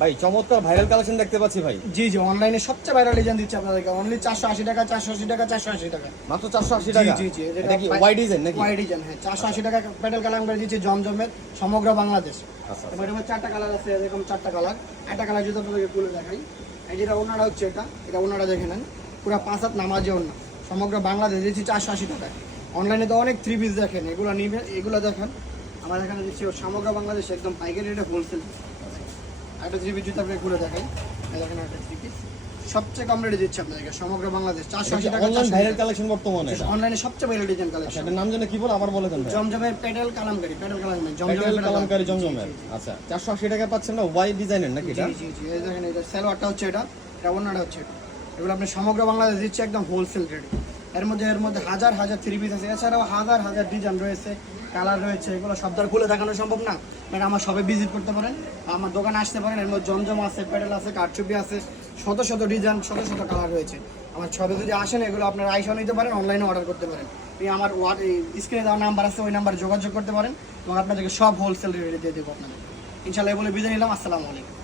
ভাই চমৎকার viral collection দেখতে পাচ্ছি ভাই। জি জি, অনলাইনে সবচেয়ে ভাইরাল ডিজাইন দিচ্ছে আপনাদেরকে অনলি 480 টাকা, 480 টাকা, 480 টাকা মাত্র 480 টাকা। জি জি, এটা কি ওয়াই ডিজাইন নাকি? ওয়াই ডিজাইন, হ্যাঁ। 480 টাকা প্যাডেল কালামকারী দিচ্ছে জমজমের সমগ্র বাংলাদেশ। আচ্ছা এবার এবার চারটা কালার আছে, এরকম চারটা কালার। একটা কালার যদি আপনাদেরকে খুলে দেখাই, এই যেটা ওনারা হচ্ছে এটা ওনারা দেখে নেন, পুরো 5 হাত নামাজে ওনা, সমগ্র বাংলাদেশ দিচ্ছি 480 টাকায়। অনলাইনে তো অনেক 3 পিস দেখেন, এগুলো নিবে, এগুলো দেখেন আমার এখানে দিচ্ছি সমগ্র বাংলাদেশ একদম পাইকারি রেটে হোলসেল। একটা 3 পিস যদি আপনাকে খুলে দেখাই, এই দেখেন একটা 3 পিস সবচেয়ে কম রেটে দিচ্ছি আপনাদেরকে সমগ্র বাংলাদেশ 480 টাকা। অনলাইন ভাইরাল কালেকশন বর্তমানে এটা। অনলাইনে সবচেয়ে ভাইরাল ডিজাইন কালেকশন। এটার নাম যেন কি বল আবার বলে দেন ভাই। জমজমের প্যাডেল কালামকারী, প্যাডেল কালামকারী প্যাডেল কালামকারী জমজমের। জি, জি, জি। আচ্ছা 480 টাকা পাচ্ছেন না ওয়াই ডিজাইনের নাকি এটা? জি জি জি, এই দেখেন এটা সালোয়ারটা হচ্ছে এটা ওনাটা হচ্ছে এটা। এগুলো আপনি সমগ্র বাংলাদেশ দিচ্ছে একদম হোলসেল রেটে। এর মধ্যে হাজার হাজার 3 পিস আছে, এছাড়াও হাজার হাজার ডিজাইন রয়েছে, কালার রয়েছে, এগুলো সব দ্বার খুলে দেখানো সম্ভব না। মানে আমার সবে ভিজিট করতে পারেন, আমার দোকানে আসতে পারেন। এর মধ্যে জমজম আছে, প্যাডেল আছে, কারচুপি আছে, শত শত ডিজাইন, শত শত কালার রয়েছে। আমার সবে যদি আসেন, এগুলো আপনারা আইসাও নিতে পারেন, অনলাইনে অর্ডার করতে পারেন। এই আমার স্ক্রিনে দেওয়া নাম্বার আছে, ওই নাম্বারে যোগাযোগ করতে পারেন এবং আপনাদেরকে সব হোলসেল রেটে দিয়ে দেবো আপনাদের। ইনশাআল্লাহ বলে বিদায় নিলাম। আসসালামু আলাইকুম।